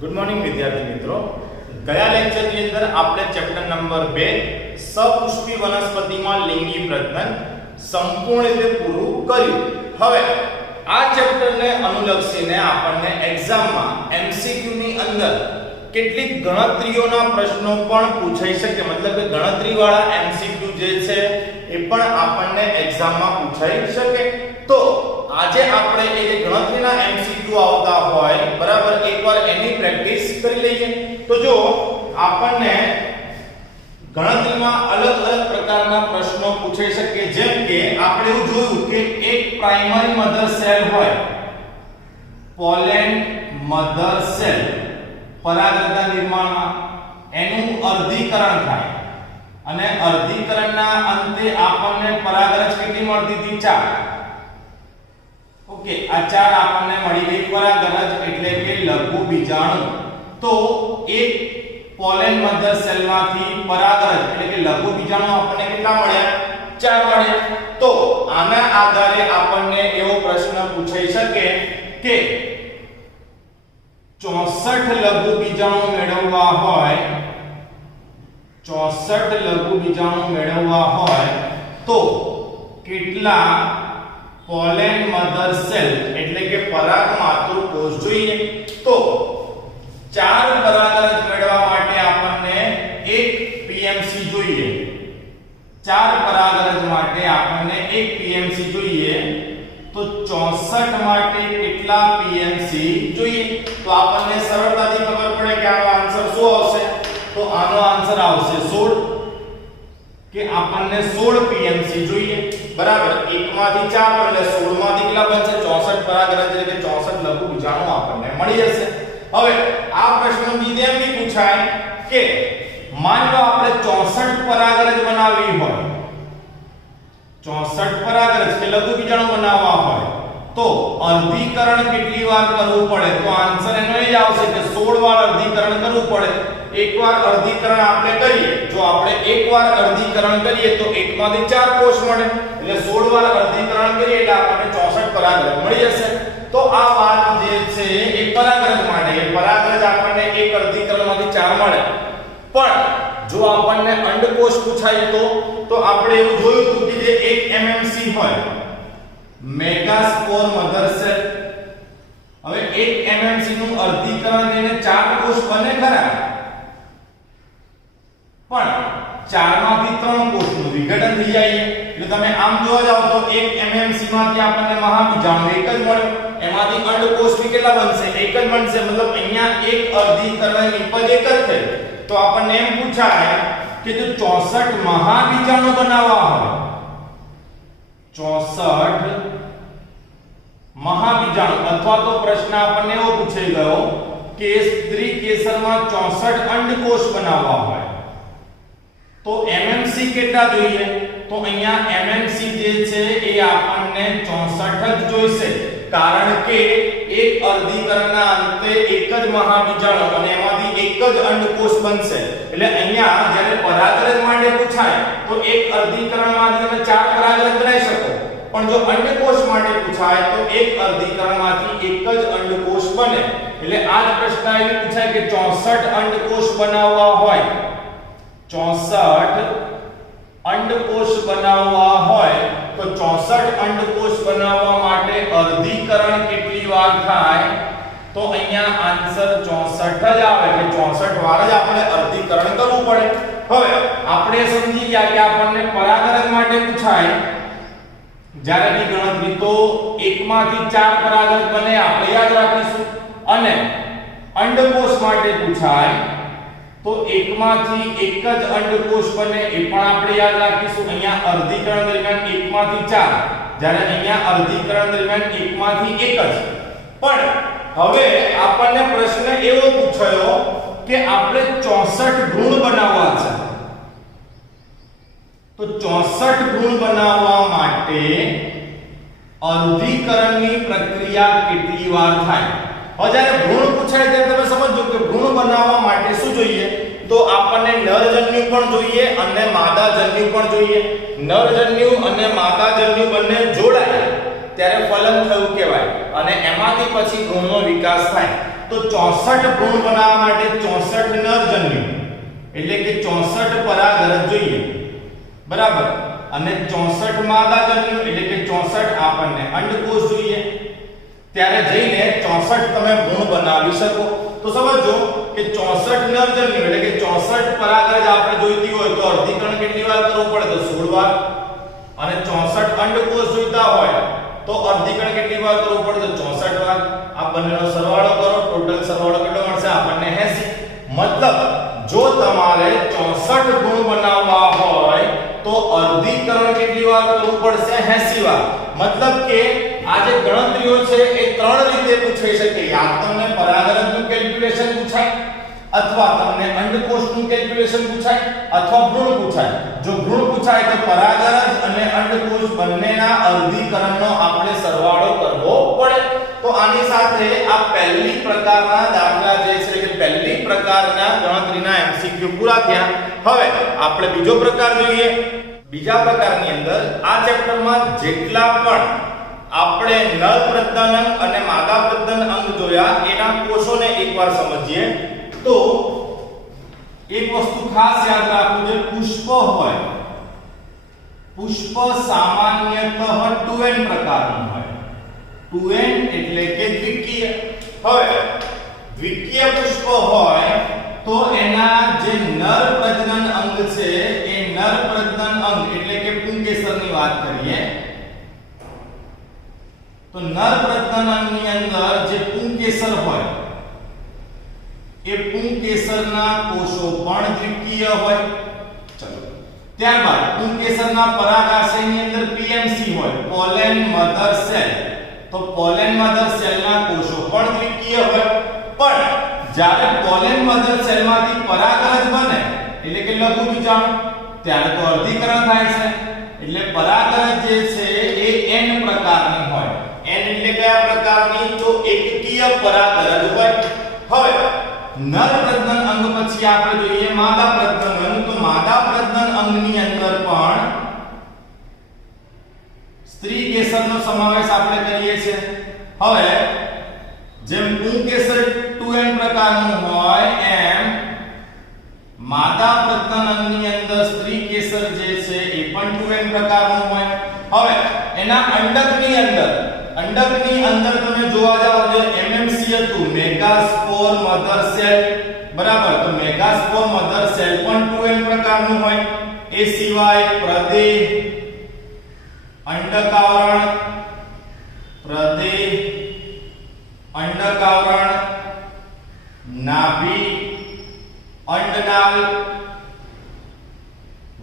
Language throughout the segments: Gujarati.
ગુડ મોર્નિંગ વિદ્યાર્થી મિત્રો, ગયા લેક્ચરની અંદર આપણે ચેપ્ટર નંબર 2 સપુષ્પી વનસ્પતિમાં લિંગી પ્રજનન સંપૂર્ણ રીતે પૂરું કર્યું. હવે આ ચેપ્ટરને અનુલક્ષીને આપણને એક્ઝામમાં એમસીક્યુ ની અંદર કેટલીક ગણતરીઓના પ્રશ્નો પણ પૂછાઈ શકે, મતલબ કે ગણતરીવાળા એમસીક્યુ જે છે એ પણ આપણને એક્ઝામમાં પૂછાઈ શકે. તો આજે આપણે એ ગણતરીના એમસીક્યુ આવતા હોય બરાબર, એકવાર એની પ્રેક્ટિસ કરી લઈએ. તો જો આપણને ગણતરીમાં અલગ અલગ પ્રકારના પ્રશ્નો પૂછાઈ શકે, જેમ કે આપણે એવું જોયું કે એક પ્રાઇમરી મધર સેલ હોય, પોલેન મધર સેલ પરાગરજના નિર્માણમાં એનું અર્ધીકરણ થાય અને અર્ધીકરણના અંતે આપણને પરાગરજ કેટલી મળતી હતી? 4. ઓકે, આ 4 આપણને મળી ગઈ પરાગરજ એટલે કે લઘુ બીજાણુ. તો એક પોલેન મધર સેલમાંથી પરાગરજ એટલે કે લઘુ બીજાણુ આપણને કેટલા મળ્યા? 4 મળ્યા. તો આના આધારે આપણને એવો પ્રશ્ન પૂછાઈ શકે કે 64 લઘુ બીજાણુ મેળવવા હોય, 64 લઘુ બીજાણુ મેળવવા હોય તો કેટલા પોલેન મધર સેલ એટલે કે પરાગ માતૃ કોષ જોઈએ? તો 4 પરાગરજ મેળવવા માટે આપણને 1 પીએમસી જોઈએ. 4 પરાગરજ માટે આપણને 1 પીએમસી જોઈએ. તો 64 માટે કેટલા પીએમસી જોઈએ? તો આપણને સરળતાથી ખબર પડે કે આનો આન્સર શું આવશે. તો આનો આન્સર આવશે 16 કે આપણને 16 પીએમસી જોઈએ બરાબર. 1 માંથી 4 એટલે 16 માંથી કેટલા બનશે? 64 પરાગરજ એટલે કે 64 લઘુ બીજાણુ આપણને મળી જશે. હવે આ પ્રશ્ન બીજે એમ બી પૂછાય કે માન લો આપણે 64 પરાગરજ બનાવવી હોય, 64 પરાગરજ કે લઘુ બીજાણુ બનાવવા હોય તો અર્ધીકરણ કેટલી વાર કરવું પડે? તો આન્સર એનો એ જ આવશે કે 16 વાર અર્ધીકરણ કરવું પડે. એકવાર અર્ધીકરણ આપણે કરીએ, જો આપણે એકવાર અર્ધીકરણ કરીએ તો 1 માંથી 4 કોષ મળે એટલે 16 વાર અર્ધીકરણ કરીએ એટલે આપણને 64 પરાગરજ મળી જશે. તો આ વાત જે છે એ પરાગરજ માટે, એ પરાગરજ આપણને એક અર્ધીકરણમાંથી 4 મળે. પણ જો આપણને અંડકોષ પૂછાય તો આપણે એવું જોયું હતું કે જે 1 એમએમસી હોય, મેગાસ્પોર મધર સેલ, હવે 1 એમએમસી નું અર્ધીકરણ એને 4 કોષ બને ખરા, પણ 4 માંથી 3 કોષનું વિઘટન થઈ જાય. એટલે તમે આમ જોવા જાવ તો 1 એમએમસી માંથી આપણને મહાબીજાણુ એક જ મળ્યો, એમાંથી અંડકોષ બી કેટલા બનશે? એક જ બનશે. મતલબ અહીંયા એક અર્ધીકરણ નિપજ એક જ થઈ. તો આપણને એમ પૂછાય કે જો 64 મહાબીજાણુ બનાવવા હોય, 64 મહાબીજાણુ, અથવા તો પ્રશ્ન આપણને એવો પૂછાઈ ગયો કે સ્ત્રી કેસરમાં 64 અંડકોષ બનાવવા હોય તો એમએમસી કેટલા જોઈએ? તો અહીંયા એમએમસી જે છે એ આપણને 64 જ જોઈશે, કારણ કે એક અર્ધીકરણના અંતે એક જ મહાબીજાણુ અને એમાંથી એક જ અંડકોષ બનશે. એટલે અહીંયા જ્યારે પરાગરજ માટે પૂછાય તો એક અર્ધીકરણમાંથી તમે 4 પરાગરજ બનાવી શકો, પણ જો અંડકોષ માટે પૂછાય તો એક અર્ધીકરણમાંથી એક જ અંડકોષ બને. એટલે આ જ પ્રશ્ન એ પૂછાય કે 64 અંડકોષ બનાવવા હોય, 64 અંડકોષ બનાવવા હોય તો 64 અંડકોષ બનાવવા માટે અર્ધીકરણ કેટલી વાર થાય? તો અહીંયા આન્સર 64 જ આવે કે 64 વાર જ આપણે અર્ધીકરણ કરવું પડે. હવે આપણે સમજી ગયા કે આપણને પરાગરજ માટે પૂછાય જ્યારે ની ગણતરી તો 1 માંથી 4 પરાગરજ બને આપણે યાદ રાખીશું, અને અંડકોષ માટે પૂછાય તો 1 માંથી એક જ અંડકોષ બને એ પણ આપણે યાદ રાખીશું. અહીંયા અર્ધીકરણ દરમિયાન 1 માંથી 4, જ્યારે અહીંયા અર્ધીકરણ દરમિયાન 1 માંથી 1 જ. પણ હવે આપણને પ્રશ્ન એવો પૂછાયો કે આપણે 64 ભ્રૂણ બનાવવા છે, તો 64 ભ્રૂણ બનાવવા માટે અર્ધીકરણની પ્રક્રિયા કેટલી વાર થાય? હવે જ્યારે ભ્રૂણ પૂછાય ત્યારે તમે સમજો કે ભ્રૂણ બનાવવા માટે શું જોઈએ? તો આપણને નરજન્યુ પણ જોઈએ અને માદાજન્યુ પણ જોઈએ. નરજન્યુ અને માદાજન્યુ બંને જોડાય ત્યારે ફલન થયું કહેવાય અને એમાંથી પછી ભ્રૂણનો વિકાસ થાય. તો 64 ભ્રૂણ બનાવવા માટે 64 નરજન્યુ એટલે કે 64 પરાગરજ જોઈએ, બરાબર, અને 64 માદાજન્યુ એટલે કે 64 આપણને અંડકોષ જોઈએ, ત્યારે જઈને 64 તમે ભ્રૂણ બનાવી શકો. તો સમજો કે 64 નરજન્યુ એટલે કે 64 પરાગરજ આપણે જોઈતી હોય તો અર્ધીકરણ કેટલી વાર કરવું પડે? તો 16 વાર. અને 64 અંડકોષ જોઈતા હોય તો અર્ધીકરણ કેટલી વાર કરવું પડે? તો 64 વાર. આ બંનેનો સરવાળો કરો, ટોટલ સરવાળો કેટલો મળશે આપણને? 80. મતલબ જો તમારે 64 ભ્રૂણ બનાવવા હોય તો અર્ધીકરણ કેટલી વાર કરવું પડશે? 80 વાર. મતલબ કે આ જે ગણતરીઓ છે એ ત્રણ રીતે પૂછાઈ શકે. યા તમને પરાગરજનું કેલ્ક્યુલેશન પૂછાય, અથવા તમને અંડકોષનું કેલ્ક્યુલેશન પૂછાય, અથવા ભ્રૂણ પૂછાય. જો ભ્રૂણ પૂછાય તો પરાગરજ અને અંડકોષ બંનેના અર્ધીકરણનો આપણે સરવાળો કરવો પડે. તો આની સાથે આ પહેલી પ્રકારના દાખલા જે છે કે પહેલી પ્રકારના ગણતરીના MCQ પૂરા થયા. હવે આપણે બીજો પ્રકાર જોઈએ. બીજા પ્રકારની અંદર આ ચેપ્ટરમાં જેટલા પણ આપણે નર પ્રજનન અંગ અને માદા પ્રજનન અંગ જોયા એના કોષોને એકવાર સમજીએ. તો એક વસ્તુ ખાસ યાદ રાખવું છે, પુષ્પ હોય, પુષ્પ સામાન્યતઃ 2n પ્રકારનું હોય. 2n એટલે કે દ્વિકીય. હવે દ્વિકીય પુષ્પ હોય તો એના જે નર પ્રજનન અંગ છે એ નર પ્રજનન અંગ એટલે કે પુંકેસરની વાત કરીએ તો નર પ્રજનન અંગની અંદર જે પુંકેસર હોય એ પુંકેસરના કોષો પણ દ્વિકીય હોય. ચલો, ત્યારબાદ પુંકેસરના પરાગાશયની અંદર PMC હોય, પોલેન મધર સેલ. તો પોલેન મધર સેલના કોષો પણ દ્વિકીય હોય. પણ જ્યારે પોલેન મધર સેલમાંથી પરાગરજ બને એટલે કે લઘુ બીજાણુ, ત્યારે તો અર્ધીકરણ થાય છે. એટલે પરાગરજ જે છે એ n પ્રકારની હોય. n એટલે કયા પ્રકારની? તો એકકીય પરાગરજ હોય. હવે નર પ્રજનન અંગ પછી આપણે જોઈએ માદા પ્રજનન અંગ. તો માદા પ્રજનન અંગની અંદર પણ સ્ત્રી કેસરનો સમાવેશ આપણે કરીએ છીએ. હવે જેમ પુંકેસર 2n પ્રકારનું હોય એમ માદા પ્રજનન અંગની અંદર સ્ત્રી કેસર જે છે એ પણ 2n પ્રકારનું હોય. હવે એના અંડકની અંદર તમે જોવા જાવ તો MMC હતું, મેગાસ્પોર મધર સેલ, બરાબર. તો મેગાસ્પોર મધર સેલ પણ 2n પ્રકારનું હોય. એ સિવાય પ્રદેહ, અંડકાવરણ, નાભી, અંડનાલ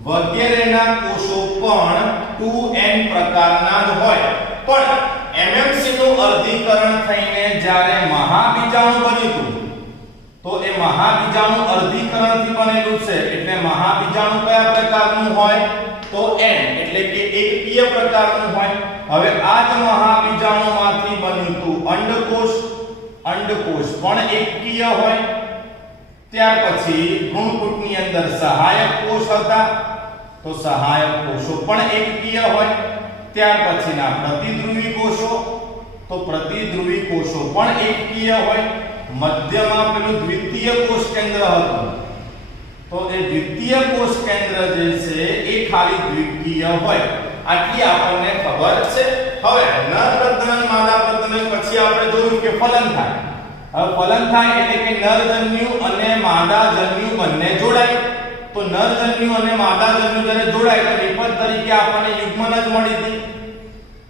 વગેરેના કોષો પણ 2n પ્રકારના જ હોય. પણ MMC નું અર્ધીકરણ થઈને જ્યારે મહાબીજાણુ બન્યું તો એ મહાબીજાણુ અર્ધીકરણથી બનેલું છે. એટલે મહાબીજાણુ કયા પ્રકારનું હોય? તો n એટલે કે એકકીય પ્રકારનું હોય. હવે આ જ મહાબીજાણુમાંથી બન્યું હતું અંડકોષ. અંડકોષ પણ એકકીય હોય. ત્યાર પછી ભ્રૂણકૂટની અંદર સહાયક કોષ હતા, તો સહાયક કોષો પણ એકકીય હોય. ત્યાર પછીના પ્રતિધ્રુવી કોષો, તો પ્રતિધ્રુવી કોષો પણ એકકીય હોય. મધ્યમાં પેલું દ્વિતીય કોષ કેન્દ્ર હતું, તો એ દ્વિતીય કોષ કેન્દ્ર જે છે એ ખાલી દ્વિકીય હોય. આટલી આપણને ખબર છે. હવે નર પ્રજનન માદા પ્રજનન પછી આપણે જોયું કે ફલન થાય. હવે ફલન થાય એટલે કે નરજન્યુ અને માદાજન્યુ બંને જોડાય. તો નરજન્યુ અને માદાજન્યુ જ્યારે જોડાય તો નિપજ તરીકે આપણને યુગ્મનજ મળી હતી.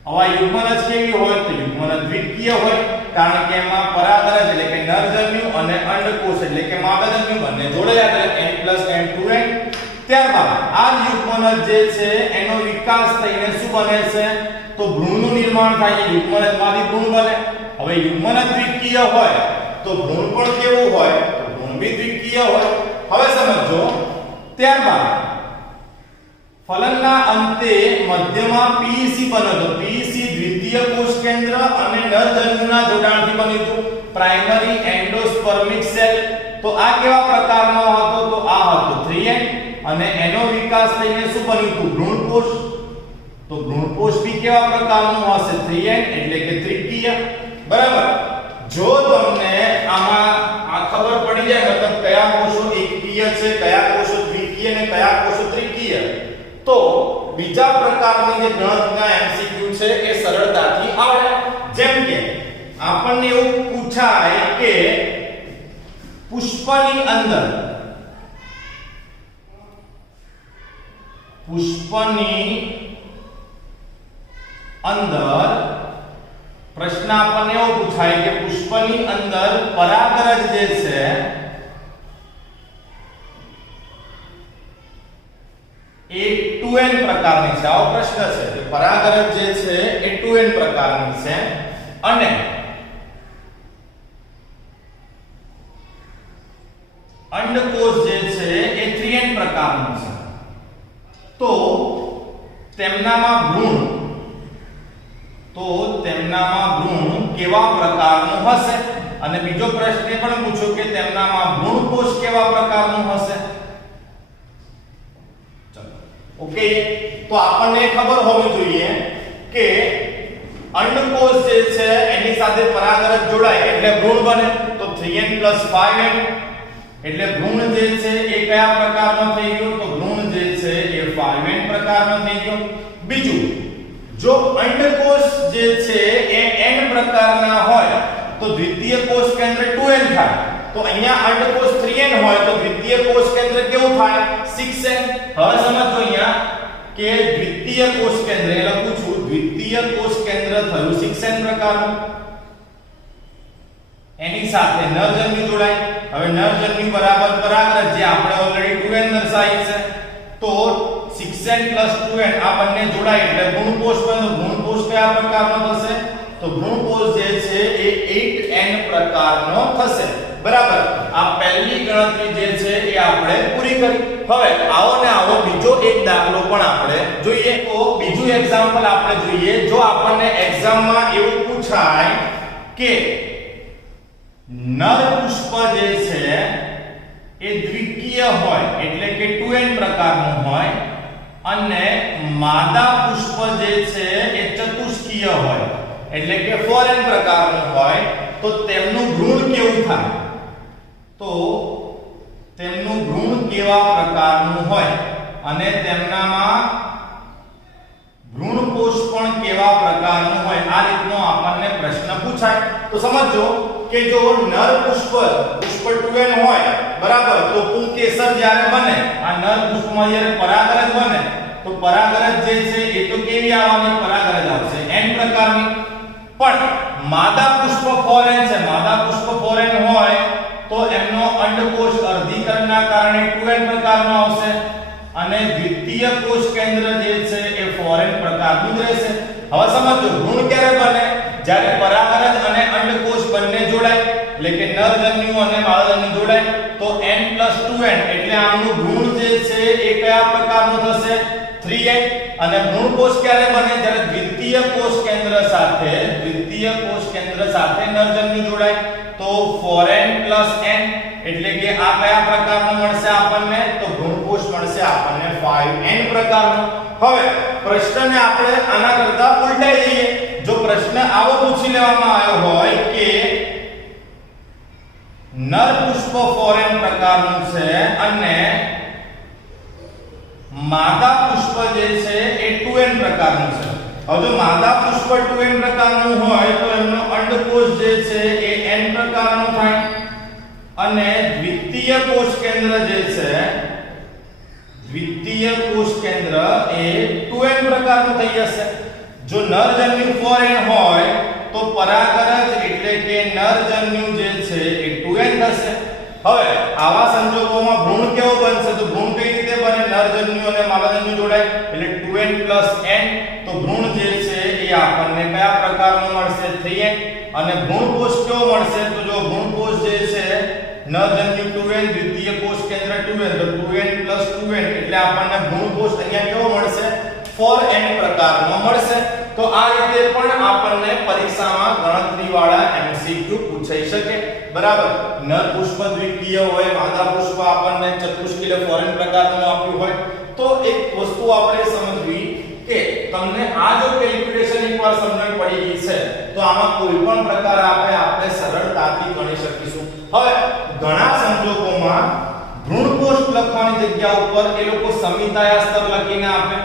હવે યુગ્મનજ કેવી હોય? તો યુગ્મનજ દ્વિકીય હોય, કારણ કે એમાં પરાગરજ એટલે કે નરજન્યુ અને અંડકોષ એટલે કે માદાજન્યુ બંને જોડાયા એટલે n+n2n. ત્યારબાદ આ યુગ્મનજ જે છે એનો વિકાસ થઈને શું બને છે? તો ભ્રૂણનું નિર્માણ થાય. યુગ્મનજમાંથી ભ્રૂણ બને. હવે યુગ્મનજ દ્વિકીય હોય તો ભ્રૂણ પણ કેવું હોય? તો ભ્રૂણ બી દ્વિકીય હોય. હવે સમજો, ત્યારબાદ ફલનના અંતે મધ્યમાં PEC બને. તો PEC દ્વિતીય કોષ કેન્દ્ર અને નરજન્યુના જોડાણથી બન્યું હતું, પ્રાઇમરી એન્ડોસ્પર્મિક સેલ. તો આ કેવા પ્રકારનો હતો? તો આ હતો 3n અને એનો વિકાસ થઈને શું બન્યું હતું? ભ્રૂણકોષ. તો ભ્રૂણકોષ બી કેવા પ્રકારનું હશે? 3n એટલે કે ત્રિકીય, બરાબર. જો તમને આમાં આ ખબર પડી જાય મતલબ કયા કોષો એકકીય છે, કયા કોષો દ્વિકીય અને કયા કોષો ત્રિકીય, તો બીજા પ્રકારની જે ગણતરીના એમસીક્યુ છે એ સરળતાથી આવડે. જેમ કે આપણને એવું પૂછાય કે પુષ્પની અંદર પ્રશ્ન આપણને એવો પૂછાય કે પુષ્પની અંદર પરાગરજ જે છે એ 2n પ્રકારની છે. આવો પ્રશ્ન છે કે પરાગરજ જે છે એ 2n પ્રકારની છે અને અંડકોષ જે છે એ 3n પ્રકારનું છે. તો તેમનામાં ભ્રૂણ કેવા પ્રકારનું હશે? અને બીજો પ્રશ્ન એ પણ પૂછો કે તેમનામાં ભ્રૂણકોષ કેવા પ્રકારનું હશે? ચલો ઓકે, તો આપણને ખબર હોવી જોઈએ કે અંડકોષ જે છે એની સાથે પરાગરજ જોડાય એટલે ભ્રૂણ બને. તો 3n + 5n એટલે ભ્રૂણ જે છે એ કયા પ્રકારનો થઈ ગયો? તો ભ્રૂણ જે છે એ 5n પ્રકારનો થઈ ગયો. બીજું, જો અંડકોષ જે છે એ n પ્રકારના હોય તો દ્વિતીય કોષ કેન્દ્ર 2n થાય. તો અહીંયા અંડકોષ 3n હોય તો દ્વિતીય કોષ કેન્દ્ર કેવું થાય? 6n. હવે સમજો અહીંયા કે દ્વિતીય કોષ કેન્દ્ર એ લખું છું, દ્વિતીય કોષ કેન્દ્ર થયું 6n પ્રકારનું. એની સાથે નરજન્યુ જોડાય. હવે નરજન્યુ બરાબર પરાગરજ જે આપણે ઓલરેડી 2n દર્શાવી છે. તો 6n + 2n આ બંને જોડાય એટલે ભ્રૂણકોષ બને. ભ્રૂણકોષ કયા પ્રકારનો થશે? તો ભ્રૂણકોષ જે છે એ 8n પ્રકારનો થશે. બરાબર. આ પહેલી ગણતરી જે છે એ આપણે પૂરી કરી. હવે આવો બીજો એક દાખલો પણ આપણે જોઈએ. તો બીજું એક્ઝામ્પલ આપણે જોઈએ. જો આપણને એક્ઝામમાં એવું પૂછાય કે નર પુષ્પ જે છે એ દ્વિકીય હોય એટલે કે 2n પ્રકારનું હોય અને માદા પુષ્પ જે છે એ ચતુષ્કીય હોય એટલે કે 4n પ્રકારનું હોય, તો તેમનું ભ્રૂણ કેવું થાય? તો તેમનું ભ્રૂણ કેવા પ્રકારનું હોય અને તેમનામાં ભ્રૂણકોષ પણ કેવા પ્રકારનું હોય, આ રીતનો આપણને પ્રશ્ન પૂછાય. તો સમજો કે જો નર પુષ્પ 2n હોય બરાબર, તો પુંકેસર જ્યારે બને, આ નર પુષ્પમાં જ્યારે પરાગરજ બને તો પરાગરજ જે છે એ તો કેવી આવવાની? પરાગરજ આવશે n પ્રકારની. પણ માદા પુષ્પ 4n છે, માદા પુષ્પ 4n હોય તો એમનો અંડકોષ અર્ધીકરણના કારણે 2n પ્રકારનો આવશે અને દ્વિતીય કોષ કેન્દ્ર જે છે એ 4n પ્રકારનું જ રહેશે. હવે સમજો ભ્રૂણ ક્યારે બને? જ્યારે પરાગરજ અને અંડકોષ બંને જોડાય એટલે કે નરજન્યુ અને માદાજન્યુ જોડાય તો n + 2n એટલે આમનું ભ્રૂણ જે છે એ કયા પ્રકારનું થશે? 3n. અને ભ્રૂણકોષ ક્યારે બને? જ્યારે દ્વિતીય કોષ કેન્દ્ર સાથે નરજન્યુ જોડાય તો 4n + n એટલે કે આ કયા પ્રકારનું મળશે આપણને? તો ભ્રૂણકોષ મળશે આપણને 5n પ્રકારનો. હવે પ્રશ્નને આપણે આના કરતા ઉલટાઈ દઈએ. જો પ્રશ્ન આવો પૂછી લેવામાં આવ્યો હોય કે નર પુષ્પ 4n પ્રકારનું છે અને માદા પુષ્પ જે છે એ 2n પ્રકારનું છે. હવે જો માદા પુષ્પ 2n પ્રકારનું હોય તો એમનો અંડકોષ જે છે એ n પ્રકારનો થાય અને દ્વિતીય કોષ કેન્દ્ર જે છે એ 2n પ્રકારનું થઈ જશે. જો નરજન્યુ 4n હોય તો પરાગરજ એટલે કે નરજન્યુ જે છે એ 2n થશે. હવે આવા સંજોગોમાં ભ્રૂણ કેવો બનશે? તો ભ્રૂણ કઈ રીતે બને? નરજન્યુ અને માદાજન્યુ જોડાય એટલે 2n + n. તો ભ્રૂણ જે છે એ આપણને કયા પ્રકારનું મળશે? 3n. અને ભ્રૂણકોષ કેવો મળશે? તો જો ભ્રૂણકોષ જે છે નરજન્યુ 2n, દ્વિતીય કોષ કેન્દ્ર 2n, તો 2n + 2n એટલે આપણને ભ્રૂણકોષ અહીંયા કેવો મળશે? 4n પ્રકારનો મળશે. તો આ રીતે પણ આપણને પરીક્ષામાં ગણતરીવાળા MCQ પૂછાઈ શકે. બરાબર. નર પુષ્પ દ્વિકીય હોય, માદા પુષ્પ આપણને ચતુષ્કીય 4n પ્રકારનું આપ્યું હોય તો એક વસ્તુ આપણે સમજવી કે તમને આ જો કેલ્ક્યુલેશન એકવાર સમજણ પડી ગઈ છે તો આમાં કોઈ પણ પ્રકાર આપણે સરળતાથી ગણી શકીશું. હવે ઘણા સંજોગોમાં ભ્રૂણ કોષ લખવાની જગ્યા ઉપર એ લોકો સમિતાયા સ્તર લખીને આપે,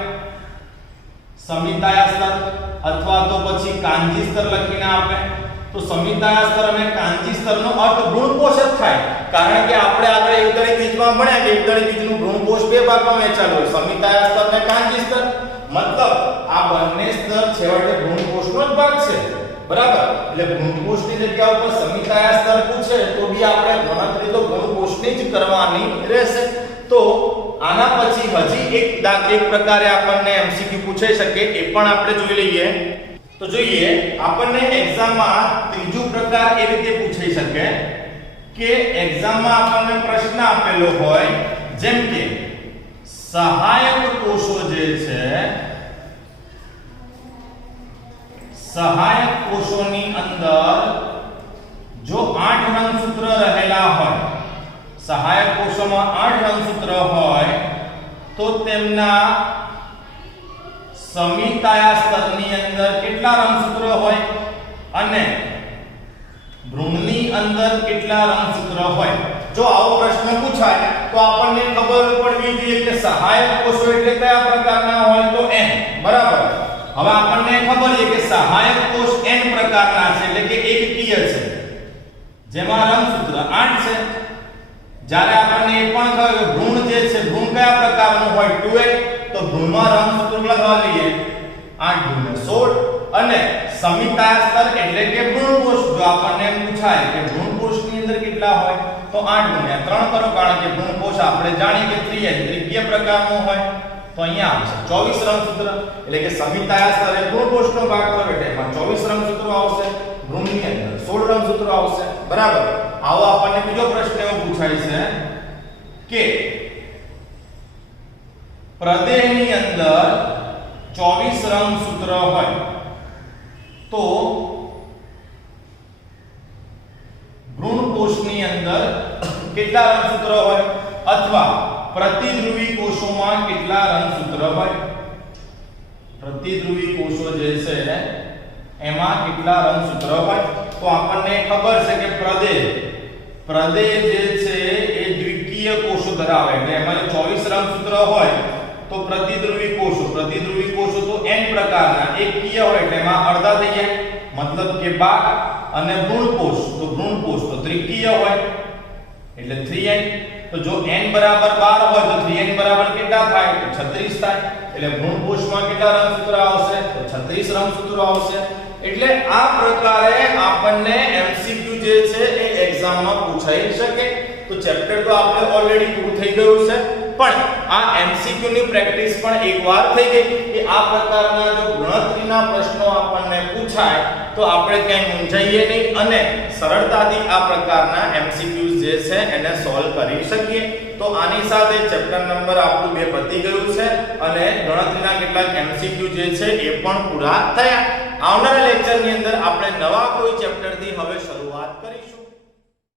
સમિતાયા સ્તર અથવા તો પછી કાંજી સ્તર લખીને આપે. તો સમિતાયા સ્તર અને કાંજી સ્તરનો અર્થ ભ્રૂણ કોષ જ થાય, કારણ કે આપણે આગળ એકદળી બીજમાં ભણ્યા કે એકદળી બીજનું ભ્રૂણ કોષ બે ભાગમાં વહેંચાયેલું હોય, સમિતાયા સ્તર અને કાંજી સ્તર. મતલબ આ બંને સ્તર છેવટે ભ્રૂણ કોષનો જ ભાગ છે, બરાબર. એટલે ભ્રૂણ કોષની જગ્યા ઉપર સમિતાયા સ્તર પૂછે તો બી આપણે ગણતરી તો ભ્રૂણ કોષની જ કરવાની રહેશે. તો આના પછી હજી એક પ્રકારે આપણને એમસીક્યુ પૂછાઈ શકે, એ પણ આપણે જોઈ લઈએ. તો જોઈએ, આપણને એક્ઝામમાં ત્રીજો પ્રકાર એ રીતે પૂછાઈ શકે કે એક્ઝામમાં આપણને પ્રશ્ન આપેલો હોય, જેમ કે સહાયક કોષો જે છે, સહાયક કોષોની અંદર જો 8 રંગસૂત્ર રહેલા હોય, સહાયક કોષોમાં 8 રંગસૂત્ર હોય તો તેમના સમિતાયા સ્તરની અંદર કેટલા રંગસૂત્ર હોય અને ભ્રૂણની અંદર કેટલા રંગસૂત્ર હોય. જો આવો પ્રશ્ન પૂછાય તો આપણને ખબર પડવી જોઈએ કે સહાયક કોષો એટલે કયા પ્રકારના હોય, તો n, બરાબર. હવે આપણને ખબર છે કે સહાયક કોષ n પ્રકારના છે, એટલે કે એકકીય છે, જેમાં રંગસૂત્ર 8 છે. જ્યારે આપણને એ પણ ખબર કે ભ્રૂણ જે છે, ભ્રૂણ કયા પ્રકારનું હોય, 2n, તો ભ્રૂણમાં રંગસૂત્ર લગાવી લઈએ 8 ગુણ્યા 16. અને સમિતાયા સ્તર એટલે કે ભ્રૂણ કોષ, જો આપણને એમ પૂછાય કે ભ્રૂણ કોષની અંદર કેટલા હોય તો 8 ગુણ્યા 3 કરો, કારણ કે ભ્રૂણ કોષ આપણે જાણીએ કે 3n ત્રિકીય પ્રકારનો હોય. તો અહીંયા આવશે 24 રંગસૂત્ર, એટલે કે સમિતાયા સ્તરે ભ્રૂણ કોષનો ભાગ કરો એટલે એમાં 24 રંગસૂત્રો આવશે, ભ્રૂણની અંદર 16 રંગસૂત્રો આવશે, બરાબર. આવો આપણને બીજો પ્રશ્ન એવો પૂછાય છે કે પ્રદેહની અંદર 24 રંગસૂત્ર હોય તો ભ્રૂણ કોષની અંદર કેટલા રંગસૂત્ર હોય, અથવા પ્રતિધ્રુવી કોષોમાં કેટલા રંગસૂત્ર હોય. પ્રતિધ્રુવી કોષો જે છે એમાં કેટલા રંગસૂત્ર હોય. તો આપણને ખબર છે કે પ્રદેહ જે છે એ દ્વિકીય કોષો ધરાવે, એટલે એમાં 24 રંગસૂત્ર હોય તો પ્રતિધ્રુવી કોષો તો n પ્રકારના એકકીય હોય, એટલે એમાં અડધા થઈ જાય, મતલબ કે 12. અને ભ્રૂણ કોષ તો ત્રિકીય હોય એટલે 3n. તો જો n બરાબર 12 હોય તો 3n બરાબર કેટલા થાય, તો 36 થાય. એટલે ભ્રૂણ કોષમાં કેટલા રંગસૂત્ર આવશે, તો 36 રંગસૂત્રો આવશે. એટલે આ પ્રકારે આપણને એમસીક્યુ જે છે એ એક્ઝામમાં પૂછાઈ શકે. તો ચેપ્ટર તો આપણે ઓલરેડી પૂરું થઈ ગયું છે, પણ આ એમસીક્યુ ની પ્રેક્ટિસ પણ એકવાર થઈ ગઈ કે આ પ્રકારના જો ગણતરીના પ્રશ્નો આપણને પૂછાય તો આપણે ક્યાંય મૂંઝાઈએ નહીં અને સરળતાથી આ પ્રકારના એમસીક્યુઝ જે છે એને સોલ્વ કરી શકીએ. તો આની સાથે ચેપ્ટર નંબર આપણું 2 પતી ગયું છે અને ગણતરીના કેટલાક એમસીક્યુ જે છે એ પણ પૂરા થયા. આવનારા લેક્ચરની અંદર આપણે નવા કોઈ ચેપ્ટરથી હવે શરૂ